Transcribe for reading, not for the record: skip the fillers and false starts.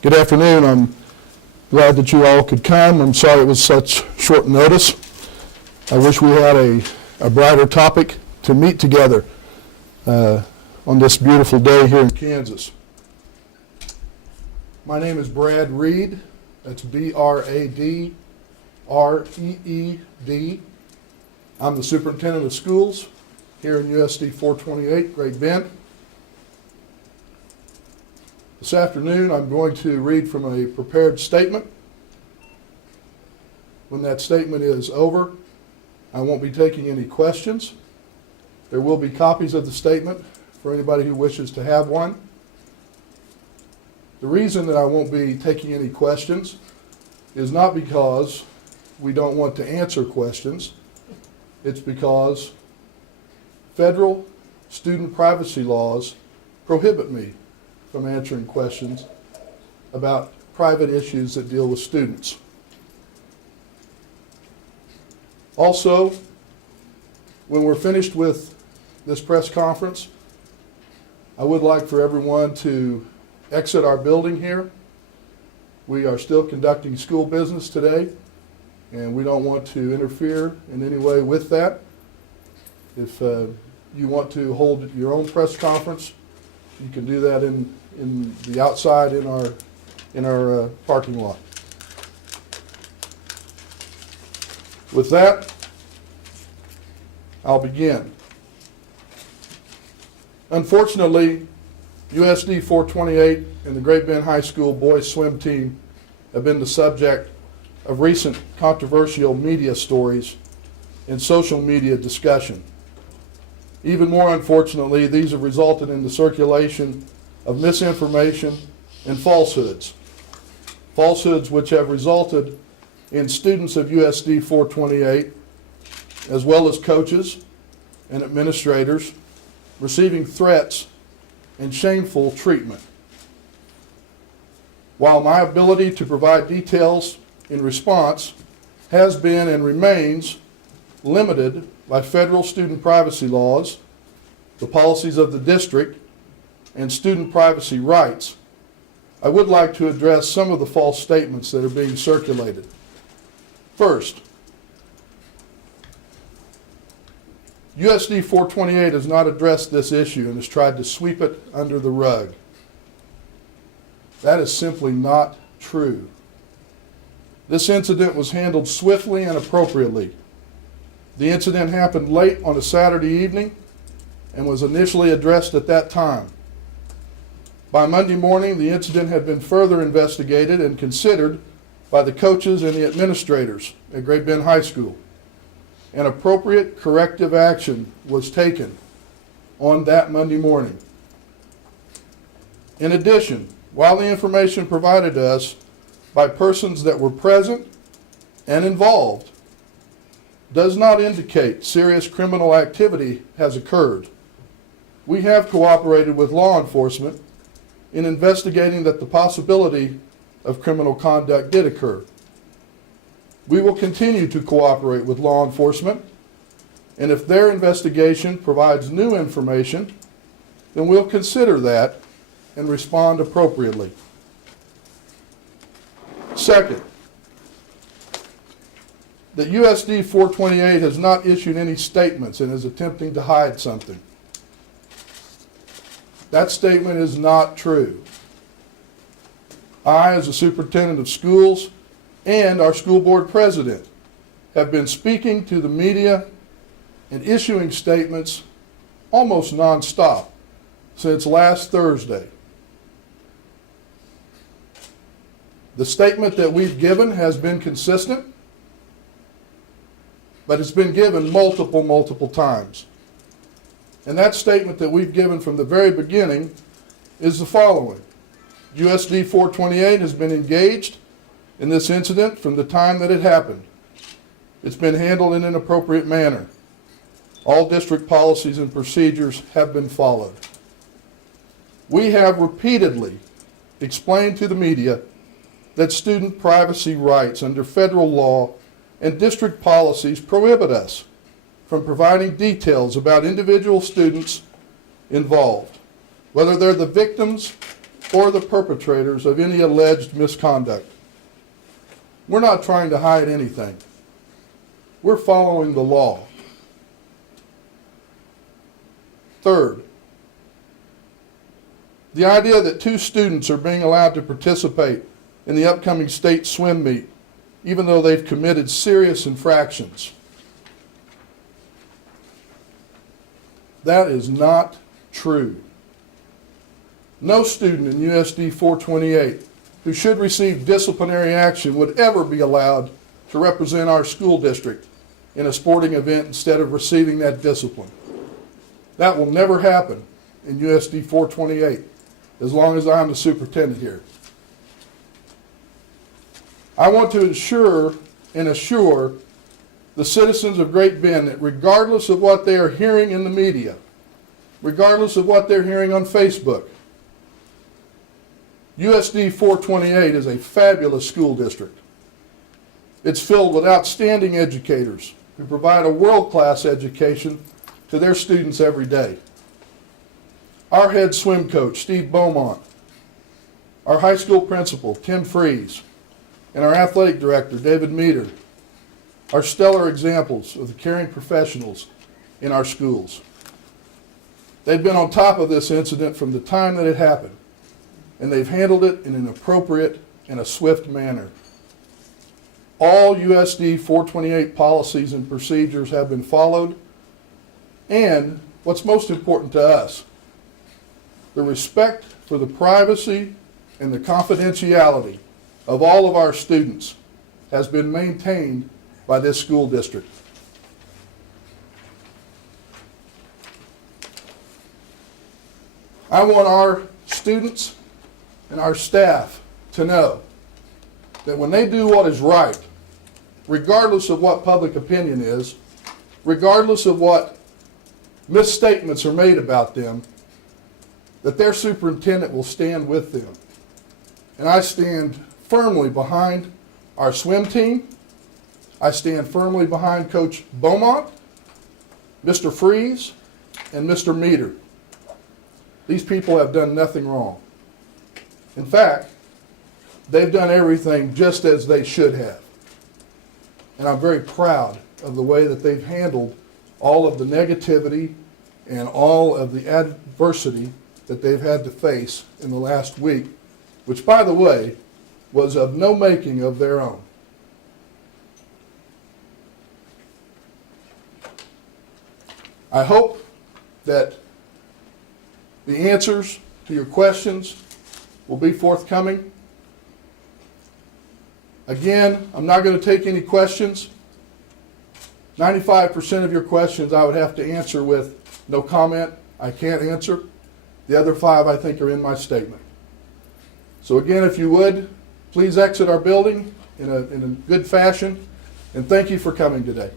Good afternoon. I'm glad that you all could come. I'm sorry it was such short notice. I wish we had a brighter topic to meet together on this beautiful day here in Kansas. My name is Brad Reed. That's B-R-A-D-R-E-E-D. I'm the Superintendent of Schools here in USD 428, Great Bend. This afternoon I'm going to read from a prepared statement. When that statement is over, I won't be taking any questions. There will be copies of the statement for anybody who wishes to have one. The reason that I won't be taking any questions is not because we don't want to answer questions. It's because federal student privacy laws prohibit me from answering questions about private issues that deal with students. Also, when we're finished with this press conference, I would like for everyone to exit our building here. We are still conducting school business today, and we don't want to interfere in any way with that. If you want to hold your own press conference, you can do that in the outside in our parking lot. With that, I'll begin. Unfortunately, USD 428 and the Great Bend High School boys swim team have been the subject of recent controversial media stories and social media discussion. Even more unfortunately, these have resulted in the circulation of misinformation and falsehoods. Falsehoods which have resulted in students of USD 428, as well as coaches and administrators, receiving threats and shameful treatment. While my ability to provide details in response has been and remains limited by federal student privacy laws, the policies of the district, and student privacy rights, I would like to address some of the false statements that are being circulated. First, USD 428 has not addressed this issue and has tried to sweep it under the rug. That is simply not true. This incident was handled swiftly and appropriately. The incident happened late on a Saturday evening and was initially addressed at that time. By Monday morning, the incident had been further investigated and considered by the coaches and the administrators at Great Bend High School. An appropriate corrective action was taken on that Monday morning. In addition, while the information provided to us by persons that were present and involved does not indicate serious criminal activity has occurred, we have cooperated with law enforcement in investigating that the possibility of criminal conduct did occur. We will continue to cooperate with law enforcement, and if their investigation provides new information, then we'll consider that and respond appropriately. Second, that USD 428 has not issued any statements and is attempting to hide something. That statement is not true. I, as the superintendent of schools and our school board president, have been speaking to the media and issuing statements almost nonstop since last Thursday. The statement that we've given has been consistent, but it's been given multiple times. And that statement that we've given from the very beginning is the following. USD 428 has been engaged in this incident from the time that it happened. It's been handled in an appropriate manner. All district policies and procedures have been followed. We have repeatedly explained to the media that student privacy rights under federal law and district policies prohibit us from providing details about individual students involved, whether they're the victims or the perpetrators of any alleged misconduct. We're not trying to hide anything. We're following the law. Third, the idea that 2 students are being allowed to participate in the upcoming state swim meet, even though they've committed serious infractions. That is not true. No student in USD 428 who should receive disciplinary action would ever be allowed to represent our school district in a sporting event instead of receiving that discipline. That will never happen in USD 428 as long as I'm the superintendent here. I want to ensure and assure the citizens of Great Bend that regardless of what they are hearing in the media, regardless of what they're hearing on Facebook, USD 428 is a fabulous school district. It's filled with outstanding educators who provide a world-class education to their students every day. Our head swim coach, Steve Beaumont, our high school principal, Tim Freeze, and our athletic director, David Meter, are stellar examples of the caring professionals in our schools. They've been on top of this incident from the time that it happened, and they've handled it in an appropriate and a swift manner. All USD 428 policies and procedures have been followed, and what's most important to us, the respect for the privacy and the confidentiality of all of our students has been maintained by this school district. I want our students and our staff to know that when they do what is right, regardless of what public opinion is, regardless of what misstatements are made about them, that their superintendent will stand with them. And I stand firmly behind our swim team. I stand firmly behind Coach Beaumont, Mr. Freeze, and Mr. Meter. These people have done nothing wrong. In fact, they've done everything just as they should have. And I'm very proud of the way that they've handled all of the negativity and all of the adversity that they've had to face in the last week, which, by the way, was of no making of their own. I hope that the answers to your questions will be forthcoming. Again, I'm not going to take any questions. 95% of your questions I would have to answer with no comment. I can't answer. The other 5 I think are in my statement. So again, if you would, please exit our building in a good fashion, and thank you for coming today.